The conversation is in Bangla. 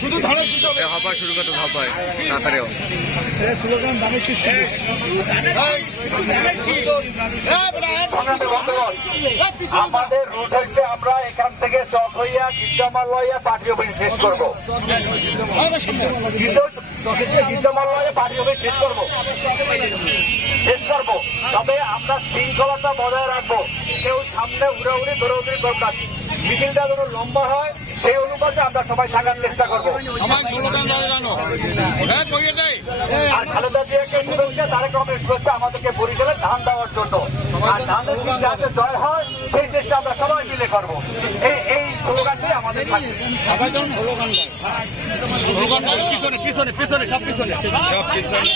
শুধু ধারা শেষ হবে শুরু করতে হপায় তাড়াতাড়িও স্লোগান দানের শীষ আমাদের রুট চক হইয়া গির্জামালয়া পার্টি অফিস শেষ করব। গির্জামালয়া পার্টি অফিস শেষ করব। শেষ করব। তবে আমরা শৃঙ্খলতা বজায় রাখব। কেউ সামনে উড়াউড়ি দৌড়াউড়ি দরকার মিছিলটা যেন লম্বা হয় সেই অনুপাতে আমরা সবাই থাকার চেষ্টা করব। হ্যাঁ আর খালেদা জিয়াকে শুভেচ্ছা তারেক রহমান শুভেচ্ছা আমাদেরকে বরিশালে ধান দেওয়ার জন্য। আর ধানের যাতে জয় হয় সেই চেষ্টা আমরা সবাই মিলে করব। এই পিছনে পিছনে সব পিছনে সব পিছনে।